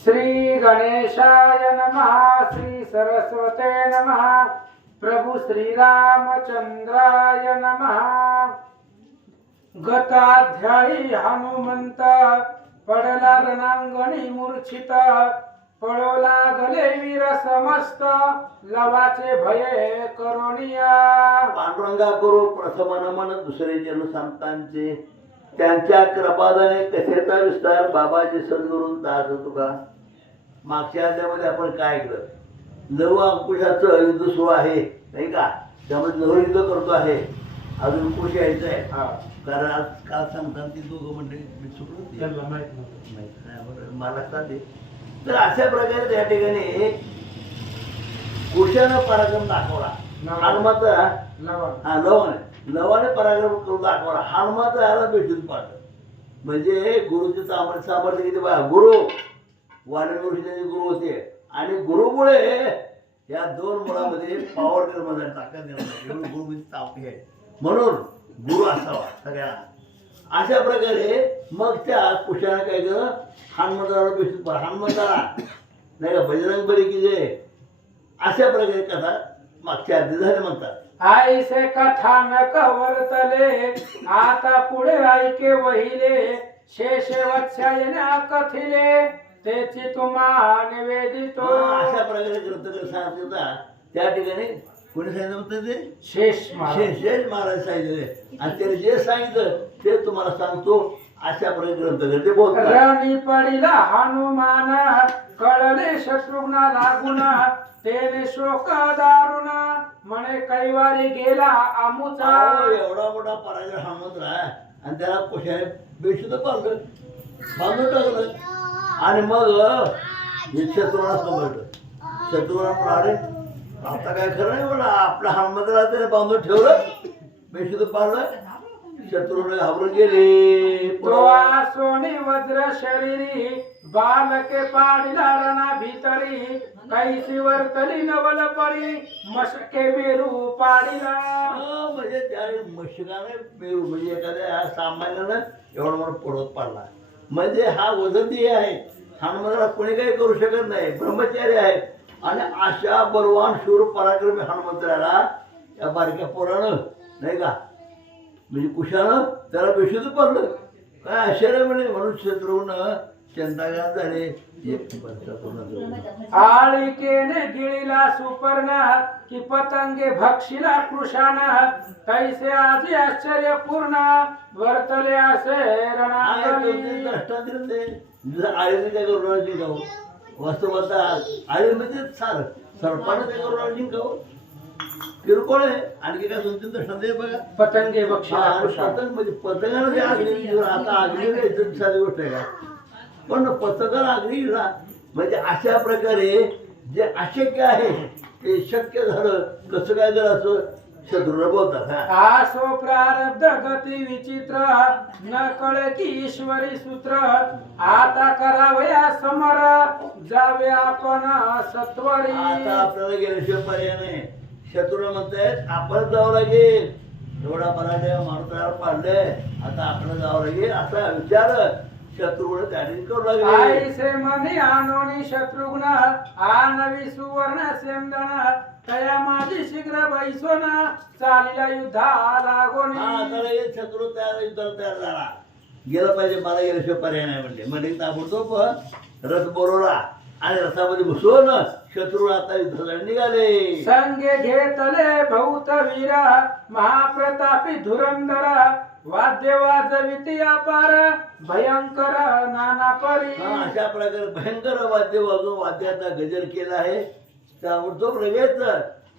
श्री गणेशाय नमः। श्री सरस्वते नमः। प्रभु श्री रामचंद्राय नमः। गताध्यायी हनुमंत पडला रणांगणी मूर्छित, पळोला गले वीर समस्त, लवाचे भये करुणिया। पांडुरंगा करू प्रथम नमन दुसरे जन संतांचे, त्यांच्या कृपादाने कथेचा विस्तार बाबाजी सद्गुरू दास तुका। मागच्या अध्यायामध्ये आपण काय केलं, लव अंकुशाचं युद्ध सुरू आहे नाही का, त्यामध्ये लव युद्ध करतो आहे, अजून अंकुश यायचं आहे। कारण आज काल सांगतात ती दोघं म्हणजे मी चुकलो माहित मला सांगते। तर अशा प्रकारे त्या ठिकाणी कुशानं पराक्रम दाखवला, हनुमाचा लवाने पराक्रम करून दाखवला, हनुमाचा याला भेटून पाडलं। म्हणजे गुरुचे सामर्थ्य किती बघा, गुरु वाल्मिकी ऋषीचे गुरु होते आणि गुरुमुळे या दोन मुलामध्ये पॉवर निर्माण झाली, ताकद निर्माण झाली, एवढी गुरुची ताकद आहे। म्हणून गुरु असावा सगळ्यांना। अशा प्रकारे मग त्या कुशाने काय केलं, हनुमंताला भेटून पाडलं, हनुमंताला नाही का बजरंग बली की जय, अशा प्रकारे कथा मागच्या अध्यायात झाली म्हणतात। आईसे कथा न कवर्तले, आता पुढे ऐके वहिले, शेषे वत्स्यायना कथिले, तेची तुम्हा निवेदितो। अशा प्रकारे ग्रंथकार सांगत होता, त्या ठिकाणी कोणी सांगितलं होतं ते शेष महाराज सांगितले, आणि त्याने जे सांगितलं ते तुम्हाला सांगतो, अशा प्रकारे ग्रंथकार ते बोलतात। रणी पडिला हनुमान, कळले शत्रुघ्ना लागून, तेने शोक दारुण, म्हणे कैवारी गेला आमुचा। एवढा मोठा पराक्रम हनुमंत आहे आणि त्याला कुशाने बेशुद्ध पाडलं, बांधून टाकलं। आणि मग हे शत्रुघ्ना समजलं, शत्रुघ्ना म्हणाले आता काय खरं नाही बोला, आपल्या हनुमंताला त्याने बांधून ठेवलं, बेशुद्ध पाडलं, शत्रुघ्न घाबरून गेले। तो सोनी वज्र शरीरी, बालके पाडिला रणा भीतरी, कैसी वर्तली नवल परी, मशके मेरू पाडिला। म्हणजे त्या मशकाने मेरू म्हणजे एखाद्या सामान्यानं एवढा मोठा पडवत पाडला, म्हणजे हा वजनदेही आहे, हनुमंताला कोणी काही करू शकत नाही, ब्रह्मचारी आहे। आणि अशा बलवान शूर पराक्रमी हनुमंताला या बारक्या पोरानं नाही का, म्हणजे कुशानं त्याला बेशुद्ध पडलं, काय आश्चर्य म्हणे। म्हणून शत्रुघ्न चिंताग्रस्त झाले, आळिकेने गिळीला सुपर्ण, की पतंगे भक्षिला कृशान, कैसे आजी आश्चर्यपूर्ण, वर्तले असे रणांगणी। दृष्टांत आळीने त्या करुणाला जिंकावं, वास्तवात आळी म्हणजे सरपानं त्या करुणाला जिंकावं, किरकोळ आहे। आणखी काय दोन तीन दृष्टांत आहे बघा, पतंगे भक्षिला कृशान, पतंग म्हणजे पतंगाला जे आगली, आता आगली साधी गोष्ट आहे का, पण पतंगाला आगली म्हणजे अशा प्रकारे जे अशक्य आहे ते शक्य झालं, कसं काय जर असं शत्रूला बोलतात। आसो प्रारब्ध गती विचित्र, न कळे की ईश्वरी सूत्र, आता करावया समर, जावे आपण सत्वरी। आता आपल्याला गेल्याशिवाय पर्याय नाही, शत्रूला म्हणतायत आपण जावं लागेल, एवढा पराजय माणसाला पाडले, आता आपल्याला जावं लागेल असा विचार शत्रूला त्या ठिकाणी करू लागले। आईसे मनी आणोनी शत्रुघ्न, आणवी सुवर्ण सेंदन, तया माझी शीघ्र बैसोन, चालिला युद्धा लागोनी। आता लगेच शत्रू तयार युद्धाला तयार झाला, गेलं पाहिजे, मला गेल्याशिवाय पर्याय नाही म्हणले। म्हणजे ताबडतोब रथ बोलवला आणि रथामध्ये घुसून शत्रू आता युद्धाला निघाले। संगे घेतले भौत वीर, महाप्रतापी धुरंधर, वाद्य वाजविती अपार, भयंकर नाना परी। अशा प्रकारे भयंकर वाद्य वाजवून वाद्याचा गजर केला आहे। त्यामुळे लगेच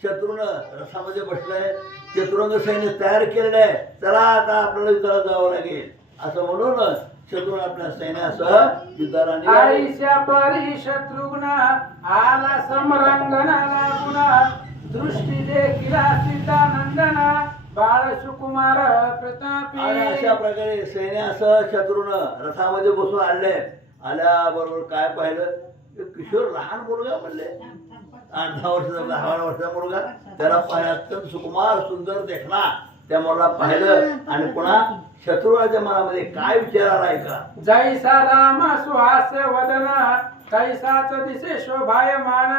शत्रूनं रथामध्ये बसलाय, चतुरंग सैन्य तयार केलेलं आहे, चला आता आपल्याला युद्धाला जावं लागेल असं म्हणून शत्रू आपल्या सैन्यासह युद्धाला निघाले। आईच्या परी शत्रुघ्न, आला समरंगना लागून, दृष्टी देखिला सीतानंदन, बाळ सुकुमार प्रतापी। अशा प्रकारे सैन्यासह शत्रूनं रथामध्ये बसून आणले, आल्याबरोबर काय पाहिलं, किशोर लहान मुलगा म्हणले, 8-10 वर्षाचा 10 वर्षाचा मुलगा, त्याला पाहिला अत्यंत सुकुमार सुंदर देखना, त्या मुलाला पाहिलं आणि पुन्हा शत्रुराच्या मनामध्ये काय विचार आलाय का, जैसा राम सुहास्य वदन, तैसाच दिसे शोभायमान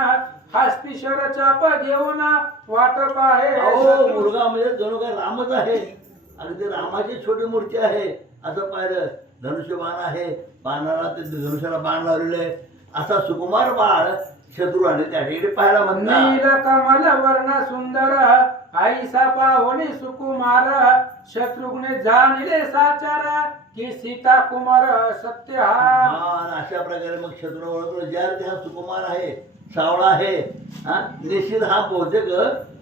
हस्ती शरचाप घेऊन वाट पाहे अहो मुलगा म्हणजे जणू काय रामच आहे. अगदी रामाची छोटी मूर्ती आहे. असं पाहिलं धनुष्यबाण आहे, बाणाला ते धनुष्याला बाण लावलेलं आहे. असा सुकुमार बाळ शत्रुघ्नाने त्या ठिकाणी पाहायला म्हणतात. नील कमल वर्ण सुंदर आईसा पाहुणी सुकुमार शत्रुघ्ने जाणिले साचार की सीता कुमार सत्य हा. आणि अशा प्रकारे मग शत्रू ओळखलं ज्या हा सुकुमार आहे, सावळा आहे, हा निश्चित हा बहुतेक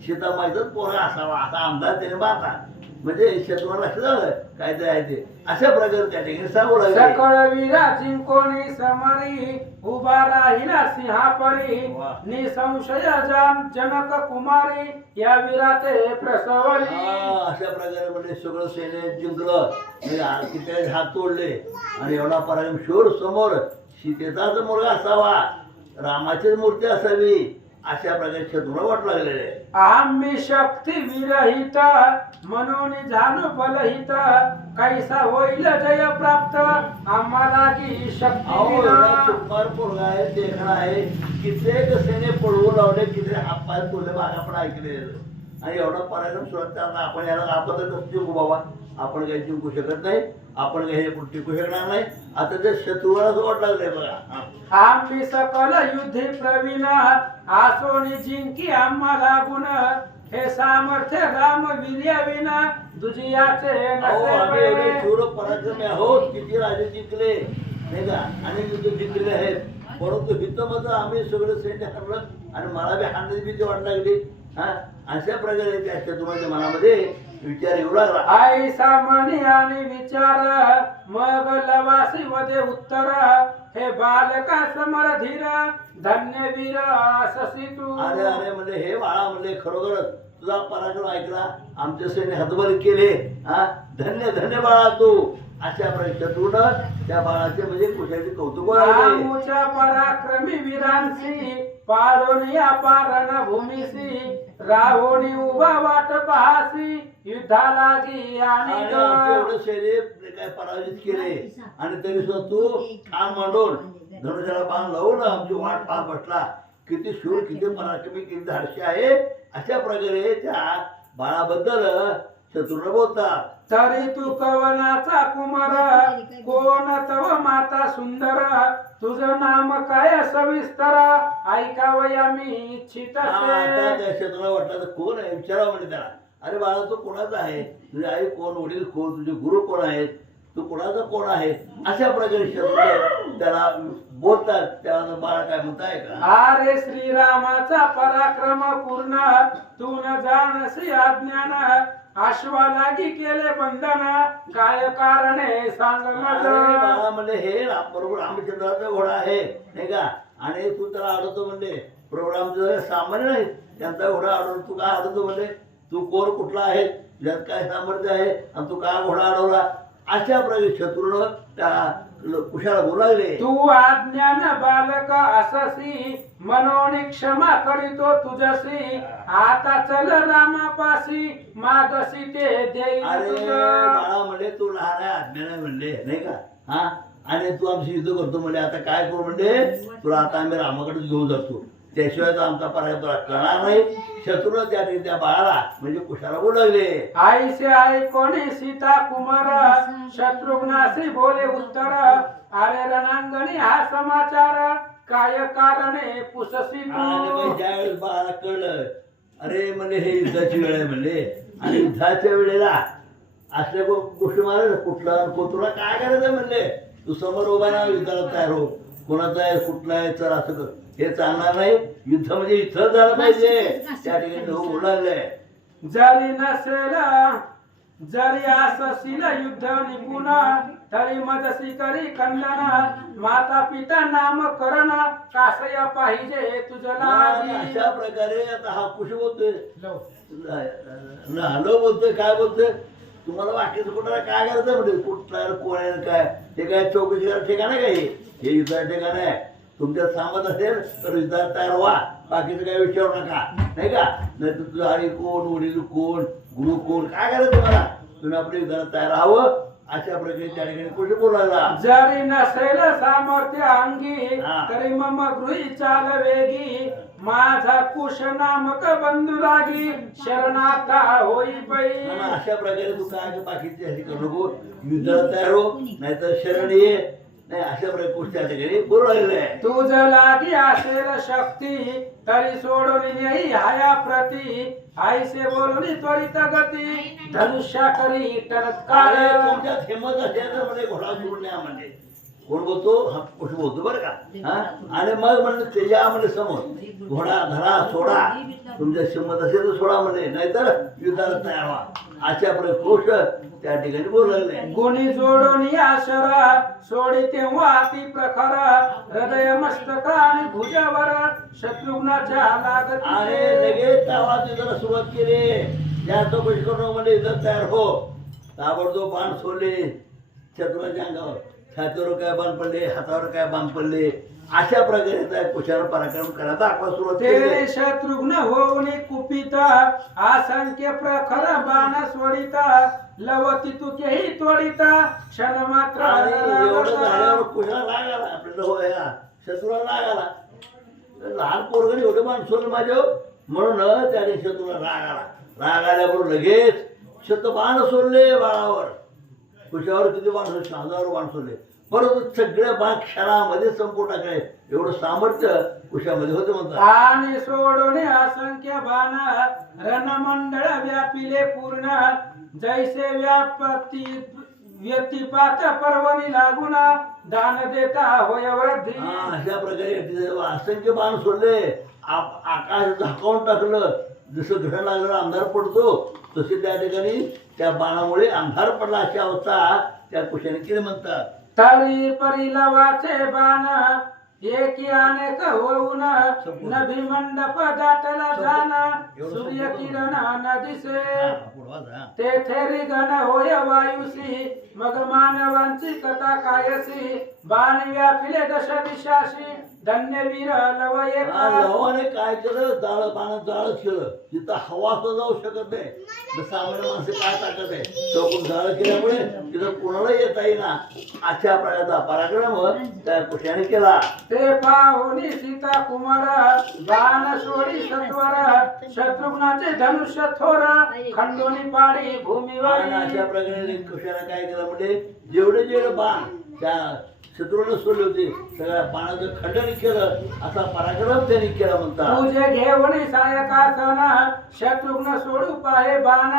सीतामाईचाच पोरगा असावा असा अंदाज त्याने बांधला. म्हणजे शत्रूला लक्ष झालं काय ते आहे ते. अशा प्रकारे त्या ठिकाणी सांगू लागले. सकळ वीरा जिंकोणी समरी उभा राहिला सिंहापरी वा. निसंशय जनक कुमारी या वीराते प्रसवली. अशा प्रकारे म्हणजे सगळं सैन्य जिंकलं, म्हणजे किती हात तोडले आणि एवढा पराक्रम शूर समोर सीतेचाच मुलगा असावा, रामाचीच मूर्ती असावी अशा प्रकारे शत्रूला वाट लागलेले. आम्ही शक्ती विरहित म्हणून झालो बलहित कैसा होईल जय प्राप्त आम्हाला की शक्ती अहो विना. एवढा सुकुमार पोरगा आहे, देखणा आहे, कित्येक सैन्य पळवू लावले, किती हात पाय तोडले मागे आपण ऐकले. आणि एवढा पराक्रम सुरक्षा आपण याला आपण तर कसं जिंकू बाबा, आपण काही जिंकू शकत नाही, आपण काही टिकू शकणार नाही. आता ते शत्रूला वाट लागले बघा. आम्ही सकल युद्धी प्रवीण आसोनी जिंकी आम्हाला गुण हे सामर्थ्य राम वीर्यविना दुजियाचे अहो आम्ही एवढे नसे. शूर पराक्रमी आहोत, किती राजे जिंकले नाही का, अनेक युद्ध जिंकले आहेत, परंतु हित मात्र आम्ही सगळं सैन्य हरलं आणि मला बी हाणण्याची भीती वाट लागली. हा अशा प्रकारे त्या शत्रूच्या मनामध्ये विचार येऊ लागला. आई सामनी आणि विचार मग लवासी वदे उत्तर हे बालका समर धीर धन्य वीर अससी तू. अरे अरे म्हणजे हे बाळा म्हणजे खरोखरच तुझा पराक्रम ऐकला, आमचे सैन्य हतबल केले, हा धन्य धन्य बाळा तू. अशा प्रकारे शत्रूनं त्या बाळाचे म्हणजे कुशाचे कौतुक वाढले. आमुच्या पराक्रमी वीरांसी पाडोनी अपारण भूमीसी राहोनी उभा वाट पाहासी युद्धालागी आणि आणि आमचे एवढे सैन्य काय पराजित केले आणि तरी सुद्धा तू ठाण मांडून धनुष्याला बाण लावून आमची वाट पाहत बसला. किती शूर, किती पराक्रमी, किती धाडशी आहे. अशा प्रकारे त्या बाळाबद्दल शत्रूला बोलतात. तरी तू कवनाचा कुमार कोण तव माता सुंदर तुझं नाम काय सविस्तर ऐकावया मी इच्छित आता त्या शत्रूला वाटलं तर कोण आहे विचारा म्हणजे त्याला. अरे बाळा तू कोणाचा आहे, तुझी आई कोण, वडील कोण, तुझे गुरु कोण आहेत, तू कोणाचा कोण आहे. अशा प्रकारे शत्रू त्याला बोलतात. त्याला बाळा काय म्हणताय का. अरे श्रीरामाचा पराक्रम पूर्ण तू न जाणसी अज्ञान अश्वालागी केले बंधन काय कारणे सांग अरे मज. बाळा म्हणजे हे बरोबर रामचंद्राचा घोडा आहे नाही का, आणि तू त्याला अडवतो म्हणजे बरोबर आमचं सामान्य नाही, त्यांचा घोडा अडवतो, तू काय अडवतो म्हणजे तू कोण कुठला आहे, तुझ्यात काय सामर्थ्य आहे आणि तू का घोडा अडवला. अशा प्रकारे शत्रूनं त्या कुशाला बोलू लागले. तू अज्ञान बालक अससी मनोनी क्षमा करीतो तुझसी आता चल रामापासी मागसी ते देईल अरे तुझं. बाळा म्हणजे तू लहान आहे, अज्ञान आहे म्हणले नाही का, हा आणि तू आमची युद्ध करतो म्हणजे आता काय करू म्हणजे तुला आता आम्ही रामाकडेच घेऊन जातो, त्याशिवाय तर आमचा पराक्रम तुला कळणार नाही. शत्रूला त्या बाळाला म्हणजे कुशाला बोलू लागले. आईसे आई कोणी सीता कुमार शत्रुघ्नासी बोले उत्तर अरे रणांगणी हा समाचार काय कारणे पुससी आणि तू. मग ज्यावेळेस बाळाला कळलं अरे म्हणजे हे युद्धाची वेळ आहे म्हणले, आणि युद्धाच्या वेळेला असल्या गोष्टी मारा कुठला तुला काय करायचं म्हणले, तू समोर उभा ना युद्धाला तयार हो, कोणाचा आहे कुठला आहे चल असं कर, हे चालणार नाही. युद्ध म्हणजे इथं झालं पाहिजे. त्या ठिकाणी बोलू लागले. जरी नसेल जरी असशील युद्ध निपुण तरी मजसी करी खंडन माता पिता नाम करण कासया पाहिजे तुझं लागी. अशा प्रकारे आता हा कुश बोलतोय, हॅलो बोलतोय, काय बोलतोय, तुम्हाला बाकीचं कुठला काय करायचं म्हणजे कुठला कोण आहे काय, हे काय चौकशी करायचं ठिकाण आहे का, हे युद्धाचं ठिकाण आहे. तुमच्या सामत असेल तर युद्धात तयार व्हा, बाकीचं काय विचारू नका नाही का. नाही तर तुझं आई कोण, वडील कोण, गुरु कोण, काय करायचं तुम्हाला, तुम्ही आपल्या युद्धाला तयार राहावं अशा प्रकारे त्या ठिकाणी कुठे बोलायला जरी नसेल सामर्थ्य अंगी हा. तरी मम गृही चाल वेगी माझा कुश नामक बंधू लागी शरणाता होई पै. आणि अशा प्रकारे तू काय बाकीचे हे करू नको युद्धाला तयार हो नाहीतर शरण ये नाही अशा प्रकारे कुठे त्या ठिकाणी बोलायला आहे. तुझ लागी असेल शक्ती तरी सोडून येई हाया प्रती आईसे बोलून त्वरित गती धनुष्या करी टनत्कार. अरे तुमच्यात हिंमत असेल तर म्हणजे घोडा सोडून न्या म्हणजे कोण बोलतो हा कुठे बोलतो बरं का हा आणि मग म्हणजे त्याच्या म्हणजे समोर घोडा धरा सोडा तुमच्या हिंमत असेल तर सोडा म्हणजे नाहीतर युद्धाला तयार व्हा अशा प्रकारे कोश त्या ठिकाणी बोलायला गुणी जोडून आशरा सोडी तेव्हा अति प्रखर हृदय मस्तक आणि भुजावर शत्रुघ्नाच्या आणि लागती. लगेच आवाज युद्धाला सुरुवात केली या चौकशी करून म्हणजे युद्ध तयार हो ताबडतोब बाण सोडले शत्रूच्या अंगावर छातीवर काय बाण पडले हातावर काय बाण पडले अशा प्रकारे त्या कुशावर पराक्रम करायला दाखवा सुरुवात ते केली. शत्रुघ्न होऊन कुपित असंख्य प्रखर बाण सोडित लवती तुकेही तोडित क्षण मात्र आणि एवढं झाल्यावर कुशाला राग आला आपल्याला हो या शत्रूला राग आला लहान पोरगणी एवढे बाण सोडले माझ्या म्हणून त्याने शत्रूला राग आला राग आल्याबरोबर लगेच शतबाण सोडले बाणावर कुशावर किती बाण सोडले 1000 बाण सोडले परंतु सगळे बाण क्षणामध्ये संपून टाकले एवढं सामर्थ्य कुशामध्ये होते म्हणतात. आणि सोडून असंख्य बाण रणमंडळ व्यापिले पूर्ण जैसे व्यापती व्यतिपात पर्वणी लागून दान देता होय वृद्धी. अशा प्रकारे असंख्य बाण सोडले आकाश झाकावून टाकलं जसं ग्रहण लागलं अंधार पडतो तसे त्या ठिकाणी त्या बाणामुळे अंधार पडला अशी अवस्था त्या कुशाने केली म्हणतात. तरी परिलवाचे बाण एकी अनेक होऊन नभी मंडप दाटला जाण सूर्य किरण न दिसे तेथे रिगण होय वायुसी मग मानवांची कथा कायसी बाण व्यापिले दश दिशाशी धन्य वीर लव एका. लवाने काय केलं जाळ पाण्यात जाळ केलं तिथं हवा सुद्धा जाऊ शकत नाही सामान्य माणसं काय टाकत आहे चौकून जाळ केल्यामुळे तिथं कोणाला येता येईना अशा प्रकारचा पराक्रम त्या कुशाने केला. ते पाहुनी सीता कुमार बाण सोडी सत्वर शत्रुघ्नाचे धनुष्य थोर खंडोनी पाडी भूमीवर. आणि अशा प्रकारे कुशाने काय केलं म्हणजे जेवढे जेवढे बाण त्या शत्रूला सोडले होते सगळ्या बाणाचं खंडन केलं असा पराक्रम त्यांनी केला म्हणतात. तुझे घेऊन सायकासन शत्रुघ्न सोडू पाहे बाण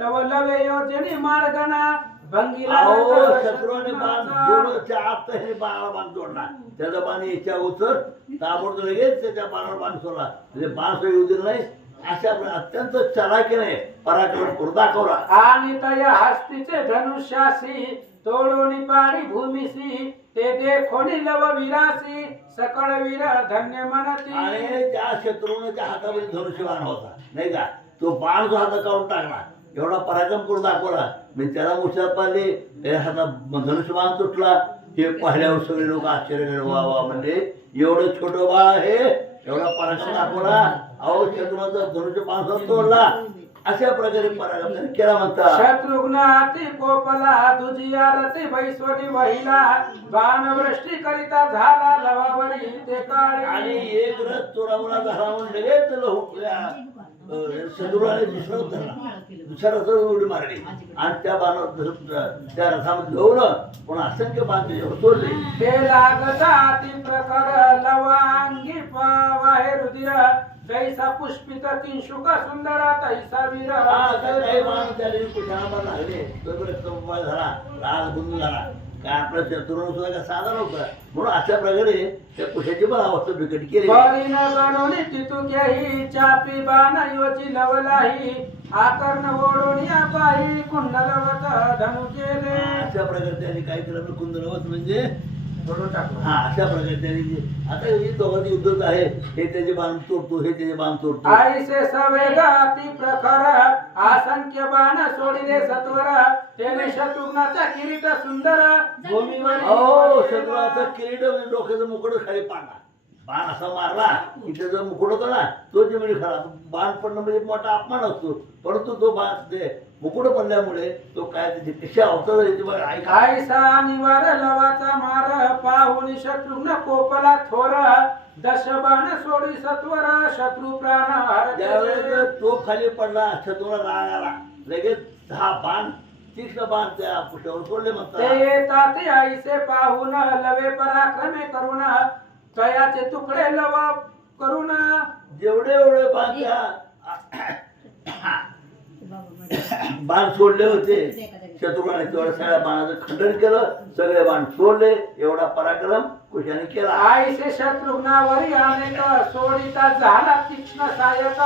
तव लवे योजनी मार्गना भंगीला अहो शत्रूने बाण जोडच्या आत हे बाणाला बाण जोडला त्याचा बाण याच्या उतर ताबडतोब लगेच त्याच्या बाणावर बाण सोडला म्हणजे बाण सोड येऊ दिलं नाही अशा अत्यंत चलाकीने पराक्रम करून दाखवला. आणि तय हस्तीचे धनुष्यासी तोडोनी पाडी भूमिसी ते देखोनी लव विरासी सकळ वीर धन्य म्हणती. आणि त्या शत्रूने त्या हातामध्ये धनुष्यबाण होता नाही का तो बाण जो हातात काढून टाकला एवढा पराक्रम करून दाखवला म्हणजे त्याला मुशात पाडले त्याच्या हातात धनुष्यबाण तुटला हे पाहिल्यावर सगळे लोक आश्चर्य केले वा वा म्हणजे एवढं छोटं बाळ आहे एवढा पराक्रम दाखवला अहो शत्रूचा धनुष्यबाण तोडला अशा प्रकारे पराक्रम केला म्हणतात. शत्रुघ्न अति कोपला दुजिया रती भैस्वनी वहिला बाणवृष्टी करिता झाला लवावरी ते काळी. आणि एक रथ चोरावला झाला म्हणून लगेच शत्रूने दुसरा रथ उडी मारली आणि त्या बाणावर त्या रथामध्ये घेऊन पण असंख्य बाण त्याच्यावर सोडले. ते लागता अति प्रखर लवांगी वाहे रुधिर जैसा पुष्पित किंशुक सुंदर तैसा वीर. काही बाण त्या कुशाला लागले तो रक्तपात झाला लाल गुंद झाला काय आपल्या शत्रूने सुद्धा काय साधा नव्हता म्हणून अशा प्रकारे त्या कुशाची पण अवस्था बिकट केली. बळीन बनवली तितुक्याही चापी बाण योची लवलाही आकर्ण ओढून या पाही कुंडलवत धनु केले. अशा प्रकारे त्यांनी काय केलं कुंदलवत म्हणजे फोडून टाकलो. हा अशा प्रकारे त्यांनी आता हे दोघांचे युद्धच आहे हे त्याचे बाण तोडतो हे त्याचे बाण तोडतो. आईसे सवेग अति प्रखर असंख्य बाण सोडिले सत्वर त्याने शत्रुघ्नाचा किरीट सुंदर भूमीवर. हो शत्रूचा किरीट म्हणजे डोक्याचं मुकुट खाली पाडला बाण असा मारला की त्याचा मुकुट होता ना तो जमिनी खरा. बाण पडणं म्हणजे मोठा अपमान असतो, परंतु तो बाण ते मुकुट पडल्यामुळे तो काय त्याची कशी अवतळ येते बघा. ऐका आयसा निवार लवाचा मार पाहुणी शत्रुघ्न कोपला थोर दशबाण सोडी सत्वर शत्रू प्राण हरते. ज्यावेळेस तो खाली पडला शत्रूला राग आला, लगेच हा बाण तीक्ष्ण बाण त्या पुष्पावर सोडले म्हणतात. ते येतात आईसे पाहून लवे पराक्रमे करून तयाचे तुकडे लव करून जेवढे एवढे बाण त्या बाण सोडले होते शत्रुघ्नाने तेवढ्या सगळ्या बाणाचं खंडन केलं, सगळे बाण सोडले. एवढा पराक्रम कुशाने केला. आईसे शत्रुघ्नावरी अनेक सोडिता झाला तीक्ष्ण सायक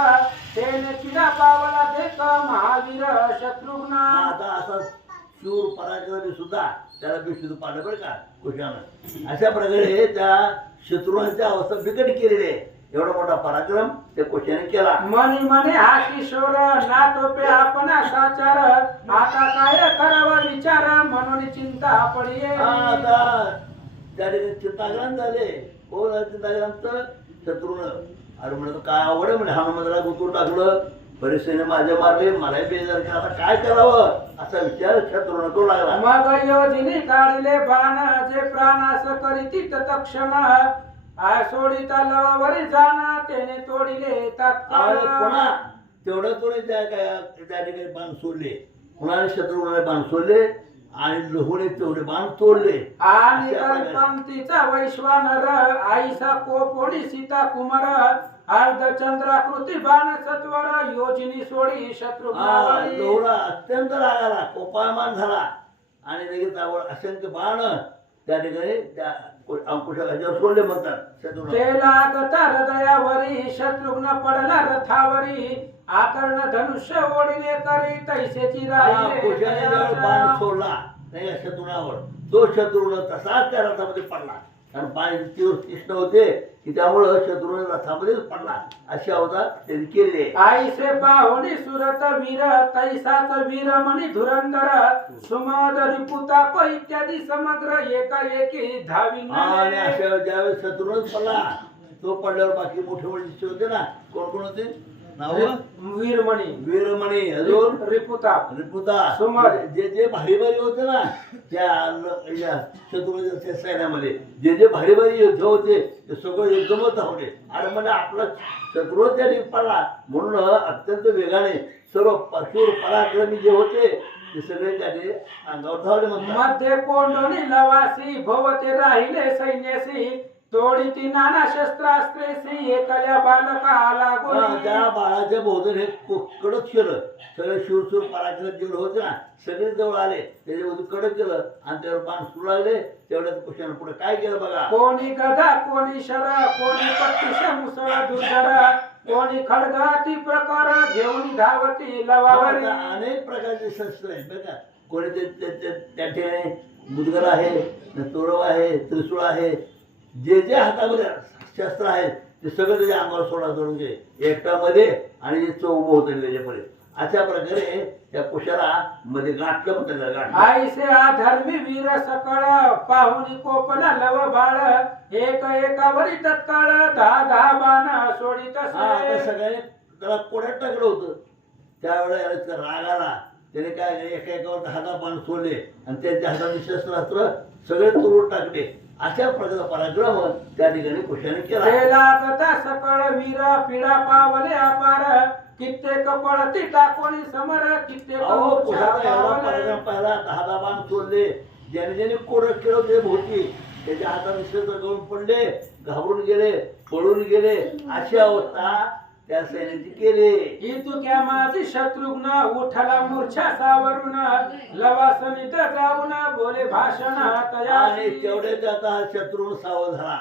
तेने चिडा पावला देख महावीर शत्रुघ्न. आता असा शूर पराक्रमी सुद्धा त्याला बेशुद्ध पाडलं बरं का कुशानं. अशा प्रकारे त्या शत्रुघ्नाची अवस्था बिकट केलेली आहे. एवढा मोठा पराक्रम त्या कुशाने केला. मनी मने हा किशोर ना टोपे आपण साचार आता काय करावा विचार म्हणून चिंता पडिये. आता त्या ठिकाणी चिंताग्रांत झाले. हो चिंताग्रांत शत्रुघ्न. अरे म्हणलं काय आवड आहे म्हणे, हनुमंताला गुंतून टाकलं, परीक्षेने माझे मारले, मलाही बेजार केला, आता काय करावं असा विचार शत्रुघ्न करू लागला. मग योजिनी काढले बाण जे प्राणास करीती तत्क्षण सोडिता लवावरी जाना त्याने तोडिले तात्काळ. पुन्हा तेवढं कोणी त्या ठिकाणी बाण सोडले, कुणाने शत्रुघ्नाने बाण सोडले आणि लहुने तेवढे बाण तोडले. आणि कल्पांतीचा वैश्वानर आईसा कोपोडी सीता कुमार अर्धचंद्राकृती बाण सत्वर योजिनी सोडी शत्रुघ्नावरी. लहुला अत्यंत राग आला, कोपायमान झाला आणि लगेच असंख्य बाण त्या ठिकाणी त्या अंकुशावर सोडले म्हणतात. शत्रुघ्न ते लागता हृदयावरी शत्रुघ्न पडला रथावरी आकर्ण धनुष्य ओढिले करी तैसेची कुशाने जवळ बाण राहिले. सोडला नाही का शत्रुघ्नावर, तो शत्रुघ्न तसाच त्या रथामध्ये पडला. कारण बाण तीव्र तीक्ष्ण होते की त्यामुळं शत्रुघ्न रथामध्येच पडला. अशी अवतार त्यांनी केली. आईसे पाहुणी सुरत वीर तैसाच वीर मणी धुरंधर सुमद रिपुताप इत्यादी समग्र एकाएकी धावी. आणि अशा ज्यावेळेस शत्रुघ्नच पडला, तो पडल्यावर बाकी मोठे मोठे शिष्य होते ना, कोण कोण होते नाव? वीरमणी वीरमणी, अजून रिपुताप रिपुता, सुमद. जे जे भारी भारी होते ना त्या शत्रुघ्नाच्या सैन्यामध्ये, जे जे भारी भारी योद्ध होते ते सगळं एकदमच धावले. आणि म्हणजे आपला शत्रू त्या ठिकाणी पडला म्हणून अत्यंत वेगाने सर्व शूर पराक्रमी जे होते ते सगळे त्याने अंगावर धावले म्हणतात. मध्ये कोंडोनी लवासी भवते राहिले सैन्यासी तोडी ती नाना शस्त्रास्त्रेसी एकल्या बालका आला गोळी. त्या बाळाच्या भोवतून हे कडक केलं, सगळे शूरशूर पराक्रम जेवढे होते ना सगळे जवळ आले, त्याच्या भोवतून कडक केलं आणि त्यावर बाण सुरू लागले. तेवढ्यात कुशाने पुढे काय केलं बघा. कोणी गदा कोणी शर कोणी पट्टिश मुसळ दुर्धर कोणी खडगाती प्रकार घेऊन धावती लवावरी. अनेक प्रकारचे शस्त्र आहेत बघा. कोणी त्या ठिकाणी मुदगर आहे, तोरव आहे, त्रिशूळ आहे, जे जे हातामध्ये शस्त्र आहेत ते सगळं त्याच्या अंगावर सोडून घे एकटामध्ये आणि जे चौब होतं त्याच्यामध्ये. अशा प्रकारे त्या कुशाला मध्ये गाठलं म्हणतात. गाठलं आईसे आधर्मी वीर सकळ पाहुणी कोपला लव बाळ एक एकावरी तत्काळ दहा बाण सोडित आता सगळ्यांनी त्याला कोड्यात टाकलं होतं. त्यावेळेला राग आला, त्याने काय एका एकावर 10 बाण सोडले आणि त्यांच्या हाताने शस्त्रास्त्र सगळे तुरून टाकले. अशा प्रकारचा पराक्रम त्या ठिकाणी कुशाने केला. सकळ वीर पिढा पावले अपार कित्येक पळती टाकोणी समर कित्येक पराक्रम पाहिला. 10 बाण सोडले. ज्याने ज्याने कोड केलं ते भोवती त्याच्या हाताने शस्त्र गळून पडले, घाबरून गेले, पळून गेले. अशी अवस्था त्या सैन्याची केली. इतुक्या माझी शत्रुघ्न उठला मूर्छा सावरून लवासनित जाऊन बोले भाषण आणि तेवढ्यात आता शत्रुघ्न सावध झाला.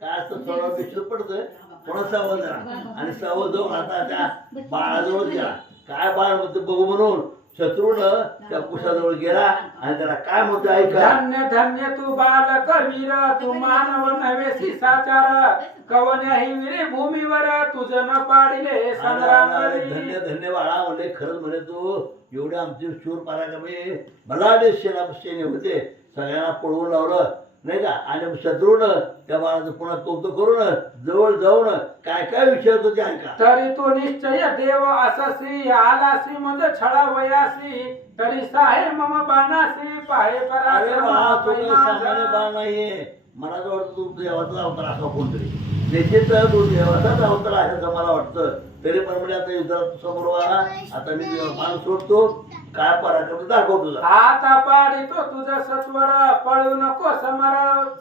काय असतं थोडं विश्व पडतोय, थोडा सावध झाला आणि सावध जाऊन आता त्या बाळाजवळ गेला. काय बाळ म्हणतो बघू म्हणून शत्रुघ्न त्या कुशाजवळ गेला आणि त्याला काय म्हणतो ऐका. धन्य धन्य तू बालक वीर तू मानव नव्हेसी साचार कवन्याही वीरे भूमीवर तुझं न पाडिले संग्राम करी. धन्य धन्य बाळा म्हणले. खरंच म्हणे तू एवढे आमचे शूर पराक्रमी भलाडे सेनापती होते, सगळ्यांना पळवून लावलं नाही का. आणि शत्रुघ्न त्या बाळाचं पुन्हा कौतुक करून जवळ जाऊन काय काय विषय होतो ते ऐका. तरी तो निश्चय देव अससी आलासी मज छळा वयासी तरी साहे मम बाणासी पाहे अरे पराक्रम बाळा तो काही माझा. सामान्य बाळ नाहीये. मला तर वाटतं तू देवाचा अवतार असा कोणतरी निश्चित तू देवाचाच अवतार आहे असं मला वाटतं. तरी पण म्हणजे आता युद्धात तू समोर व्हा. आता मी तुझा मान सोडतो काय पराक्रम दाखव तुझा. आता पाडितो तुझं सत्वर पळू नको समर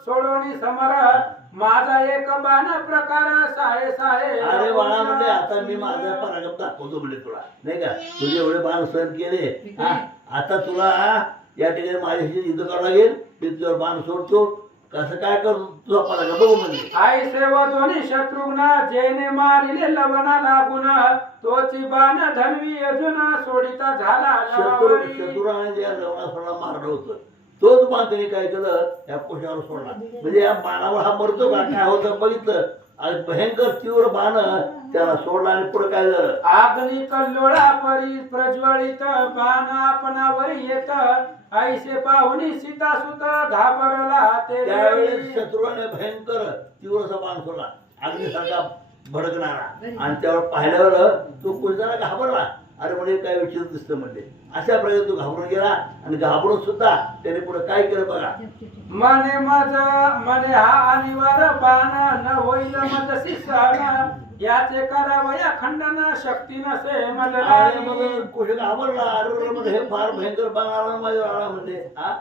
सोडवणी समर माझा एक बाण प्रकार साहे साहे. अरे बाळा म्हणजे आता मी माझा पराक्रम दाखवतो म्हणजे तुला नाही का. तुझे एवढे बाण सहन केले हा, आता तुला या ठिकाणी माझ्याशी युद्ध करावं लागेल. मी तुझ्यावर बाण सोडतो कसं काय करतो तुझा पराक्रम बघू म्हणजे. आई सेव दोन्ही शत्रुघ्न जेने मारिले लवणा लागून तोची बाण धनवी अजून सोडिता झाला लवावरी. शत्रुराने ज्या लवणासोडा मारलं होतं तोच बाण त्यांनी काय केलं या कोशावर सोडला. म्हणजे या बाणावर हा मरतो का काय होतं बघितलं. आणि भयंकर तीव्र बाण त्याला सोडला आणि पुढे काय झालं. अग्नी कल्लोळा परी प्रज्वलित बाण आपणावरी येत ऐसे पाहुणी सीता सुत घाबरला ते त्यावेळेस शत्रुराने भयंकर तीव्र असा बाण सोडला अग्निसारखा भडकणारा. आणि त्यावर पाहिल्यावर तो कुशाला घाबरला. अरे म्हणजे काय विचित्र दिसतं म्हणजे. अशा प्रकारे तो घाबरून गेला आणि घाबरून सुद्धा त्याने पुढे काय केलं बघा. मने मज मने हा अनिवार्य बाण न होईल मजसी सहन याचे करावया खंडन शक्ती नसे आणि मजलारी. मग कुश घाबरला. अरे म्हणजे हे फार भयंकर बाण आला माझ्या आला म्हणजे हा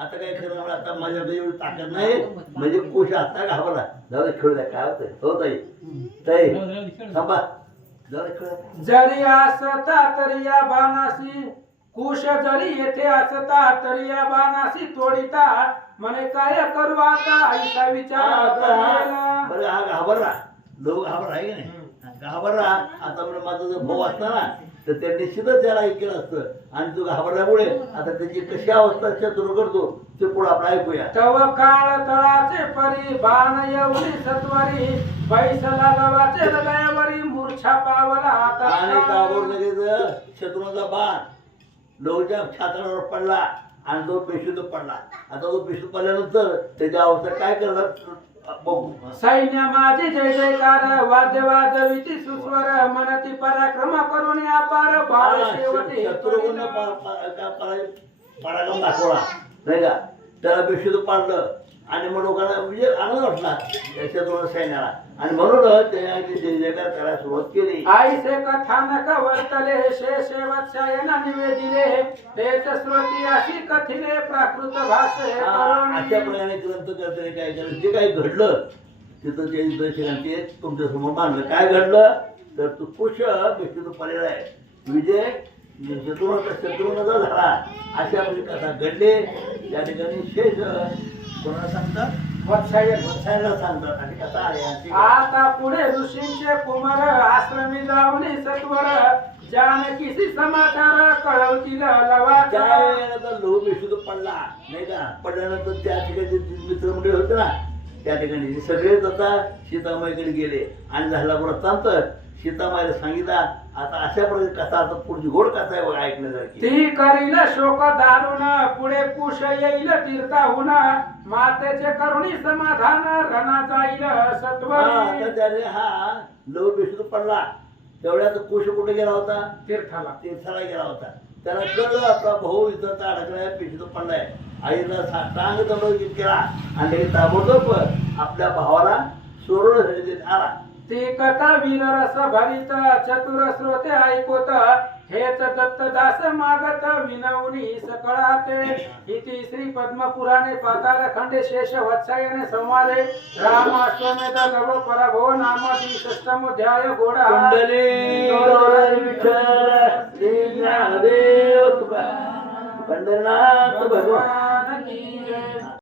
आता काय खरं मला आता माझ्याकडे एवढी ताकद नाही म्हणजे कुश आता घाबरला. जाऊ दे खेळू द्या काय होतंय. हो ताई ताई थांबा जाऊ दे खेळू द्या. जरी असता तरी या बाणासी कुश जरी येथे असता तरी या बाणासी तोडिता म्हणे काय करू आता ऐसा विचार करेल. बरं हा घाबरला. लोक घाबरला आहे की नाही. घाबरला आता म्हणजे माझा जर भाऊ असता ना तर त्या निश्चितच त्याला हे केलं असतं. आणि तो घाबरल्यामुळे आता त्याची कशी अवस्था शत्रू करतो ते पुढे आपण ऐकूया. तव काळ तळाचे परी बाण एवढी सत्वरी बैसला गवाचे हृदयावरी मूर्छा पावला आणि आता. काबोर लगेच शत्रूचा बाण लोकच्या छात्रावर पडला आणि तो बेशुद्ध पडला. आता तो बेशुद्ध पडल्यानंतर त्याची अवस्था काय करतात बघू. सैन्य माझे जय जयकार वाद्य वाजविती सुस्वर मनती पराक्रम करून अपार बाळ शेवटी शत्रुघ्न पराक्रम दाखवला नाही का. त्याला बेशुद्ध पाडलं आणि मग लोकांना म्हणजे आनंद वाटला त्या शत्रुघ्न सैन्याला. आणि म्हणून त्याने जय जयकार करायला सुरुवात केली. आईसे कथानक वर्तले शेवत्सायना निवेदिले तेच श्रुती अशी कथिले प्राकृत भाषे अशा प्रकारे ग्रंथकर्त्याने काय केलं जे काही घडलं तिथं ते दर्शकांनी ते तुमच्या समोर मांडलं. काय घडलं तर तू कुश बेशुद्ध पडलेला आहे. विजय शत्रुघ्नाचा झाला. अशा म्हणजे कथा घडले. त्या ठिकाणी शेष कोणाला सांगतात वत्सायन वत्सायला सांगतात आणि कथा आहे. आणि आता पुढे ऋषींचे कुमार आश्रमी जाऊनी सत्वर जानकीसी समाचार कळवतील लवाचा. त्यावेळेला लोह बेशुद्ध पडला नाही का. पडल्यानंतर त्या ठिकाणी मित्रमंडळी होते ना त्या ठिकाणी सगळेच आता सीतामाईकडे गेले आणि झाला वृत्तांत सीतामाईला सांगितला. आता अशा प्रकारे कथा आता पुढची गोड कथा आहे बघा ऐकण्यासारखी. ती करील शोक दारुण पुढे कुश येईल तीर्थाहून मातेचे करुणी समाधान रणा जाईल सत्वरी. आता त्याने हा लोह बेशुद्ध पडला तेवढ्यात कुश कुठे गेला होता तीर्थाला तीर्थाला गेला होता. त्याला कळलं आपला भाऊ इथं अडकलाय बेशुद्ध पडलाय. आईला टांग दंड केला आणि ताबडतोब आपल्या भावाला सोडून आला. ती कथा वीररस भरित चतुर श्रोते ऐकोत हेच दत्तदास मागत विनवनी सकळाते. इति श्री पद्मपुराणे पाताल खंडे शेष वत्सायने संवादे रामाश्वमेध लव परभो नाम द्विषष्टमोऽध्याय घोडा. कुंडली विठ्ठल श्री ज्ञानदेव तुका पंढरनाथ भगवान भगवान की जय.